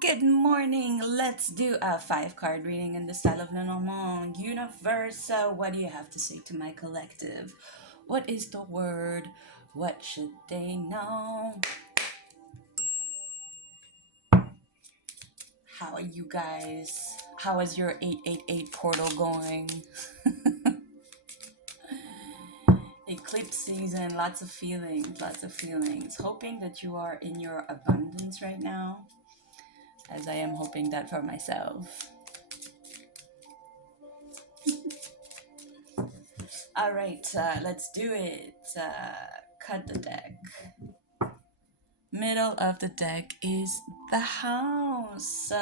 Good morning. Let's do a five-card reading in the style of Lenormand. Universe, what do you have to say to my collective? What is the word? What should they know? How are you guys? How is your 888 portal going? Eclipse season, lots of feelings, lots of feelings. Hoping that you are in your abundance right now, as I am hoping that for myself. All right, let's do it. Cut the deck. Middle of the deck is the house.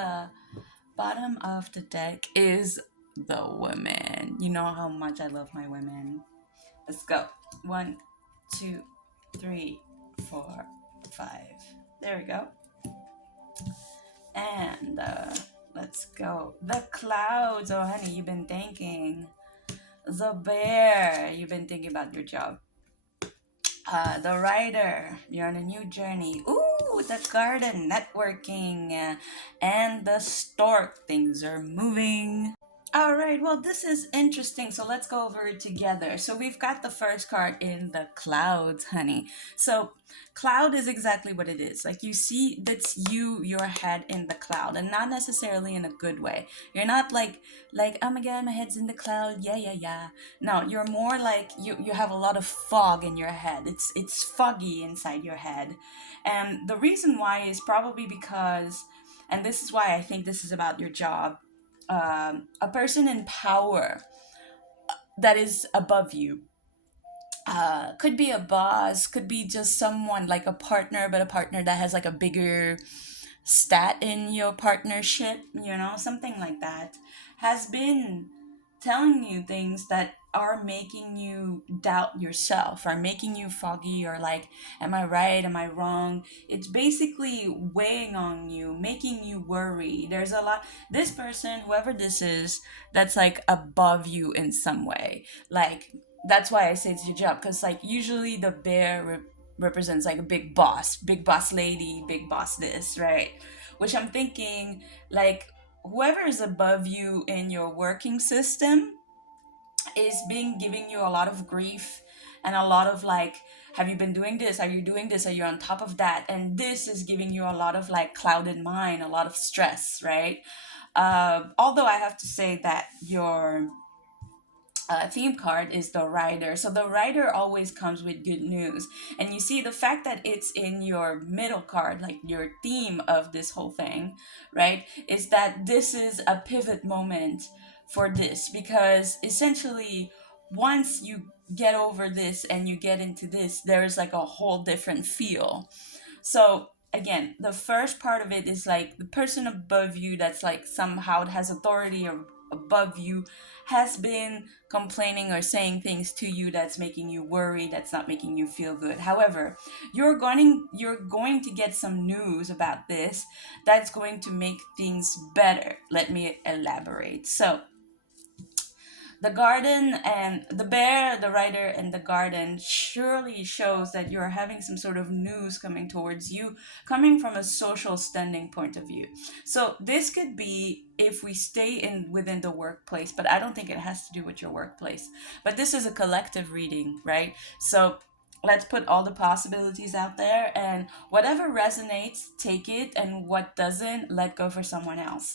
Bottom of the deck is the women. You know how much I love my women. Let's go. One, two, three, four, five. There we go. And let's go. The clouds. Oh, honey, you've been thinking. The bear. You've been thinking about your job. The writer, you're on a new journey. Ooh, the garden, networking, and the stork, things are moving. All right, well, this is interesting. So let's go over it together. So we've got the first card in the clouds, honey. So cloud is exactly what it is. Like you see, that's you, your head in the cloud, and not necessarily in a good way. You're not like oh my god, my head's in the cloud. Yeah, yeah, yeah. No, you're more like you have a lot of fog in your head. It's foggy inside your head, and the reason why is probably because, and this is why I think this is about your job, a person in power that is above you. Could be a boss, could be just someone like a partner, but a partner that has like a bigger stat in your partnership, something like that, has been telling you things that are making you doubt yourself, are making you foggy, or like, am I right? Am I wrong? It's basically weighing on you, making you worry. There's a lot, this person, whoever this is, that's like above you in some way. Like, that's why I say it's your job, because like usually the bear represents like a big boss lady, big boss this, right? Which I'm thinking, like, whoever is above you in your working system is being giving you a lot of grief and a lot of like, have you been doing this, are you doing this, are you on top of that? And this is giving you a lot of like clouded mind, a lot of stress, right? Although I have to say that your theme card is the writer. So the writer always comes with good news. And you see the fact that it's in your middle card, like your theme of this whole thing, right? Is that this is a pivot moment for this, because essentially once you get over this and you get into this, there is like a whole different feel. So again, the first part of it is like the person above you that's like somehow has authority or above you has been complaining or saying things to you that's making you worry, that's not making you feel good. However, you're going to get some news about this that's going to make things better. Let me elaborate. So the garden and the bear, the rider, and the garden surely shows that you're having some sort of news coming towards you, coming from a social standing point of view. So this could be if we stay in within the workplace, but I don't think it has to do with your workplace. But this is a collective reading, right? So let's put all the possibilities out there, and whatever resonates, take it, and what doesn't, let go for someone else.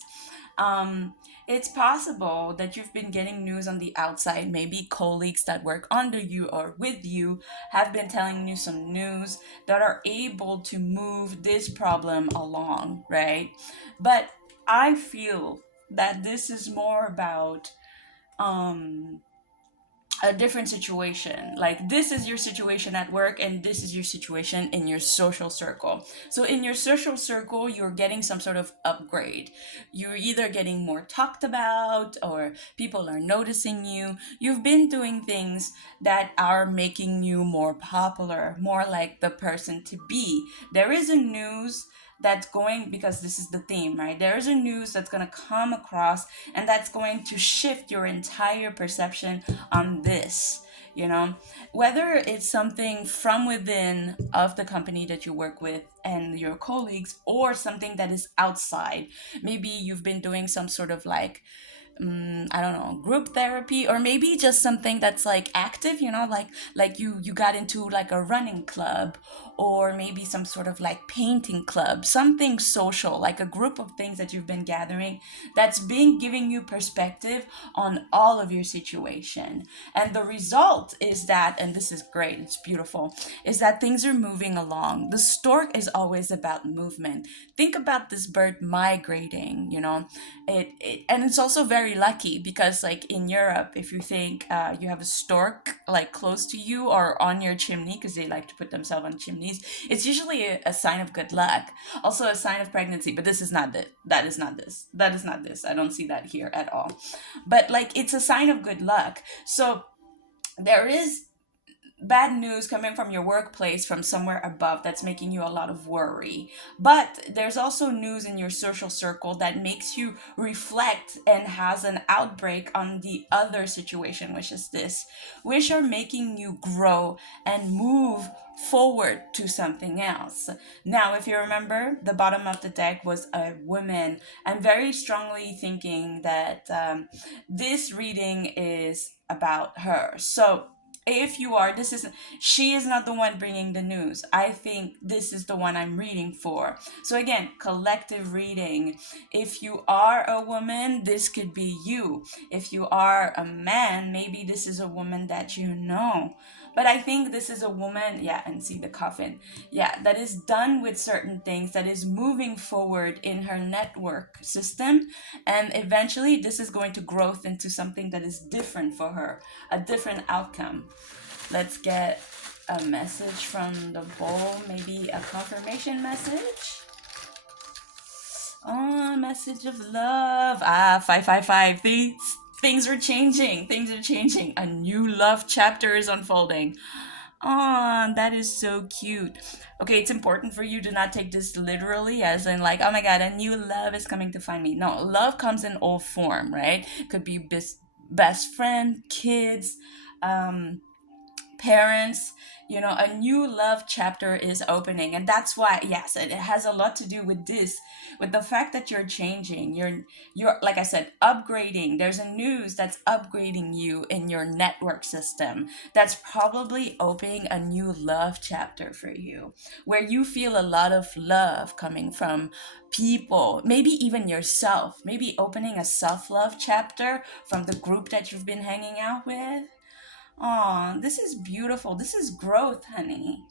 um, it's possible that you've been getting news on the outside. Maybe colleagues that work under you or with you have been telling you some news that are able to move this problem along, right? But I feel that this is more about um a different situation. Like, this is your situation at work, and this is your situation in your social circle. So in your social circle, you're getting some sort of upgrade. You're either getting more talked about, or people are noticing you. You've been doing things that are making you more popular, more like the person to be. There is a news that's going, because this is the theme, right? There is a news that's going to come across, and that's going to shift your entire perception on this. you know, whether it's something from within of the company that you work with and your colleagues, or something that is outside. Maybe you've been doing some sort of like, I don't know, group therapy, or maybe just something that's like active, you know, like you got into like a running club, or maybe some sort of like painting club, something social, like a group of things that you've been gathering that's been giving you perspective on all of your situation. And the result is that, and this is great, it's beautiful, is that things are moving along. The stork is always about movement. Think about this bird migrating, you know, and it's also very lucky because like in Europe, if you think you have a stork like close to you or on your chimney, because they like to put themselves on chimneys, it's usually a sign of good luck, also a sign of pregnancy. But this is not it. That is not this. That is not this. I don't see that here at all. But like it's a sign of good luck. So there is bad news coming from your workplace from somewhere above that's making you a lot of worry. But there's also news in your social circle that makes you reflect and has an outbreak on the other situation, which is this, which are making you grow and move forward to something else. Now, if you remember, the bottom of the deck was a woman. I'm very strongly thinking that this reading is about her. So if you are, this is, she is not the one bringing the news. I think this is the one I'm reading for. So again, collective reading. If you are a woman, this could be you. If you are a man, maybe this is a woman that you know. But I think this is a woman, yeah, and see the coffin, yeah, that is done with certain things, that is moving forward in her network system, and eventually this is going to growth into something that is different for her, a different outcome. Let's get a message from the bowl, maybe a confirmation message. Oh, message of love. 555. Things are changing. Things are changing. A new love chapter is unfolding. Oh, that is so cute. Okay, it's important for you to not take this literally, as in, like, oh my god, a new love is coming to find me. No, love comes in all form, right? Could be best friend, kids, um, parents, you know, a new love chapter is opening. And that's why, yes, it has a lot to do with this, with the fact that you're changing, you're like I said, upgrading. There's a news that's upgrading you in your network system, that's probably opening a new love chapter for you, where you feel a lot of love coming from people, maybe even yourself, maybe opening a self-love chapter from the group that you've been hanging out with. Aw, this is beautiful. This is growth, honey.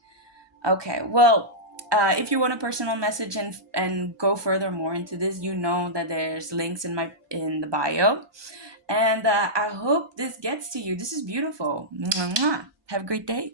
Okay, well, if you want a personal message and go further more into this, you know that there's links in the bio. And I hope this gets to you. This is beautiful. Mwah, mwah. Have a great day.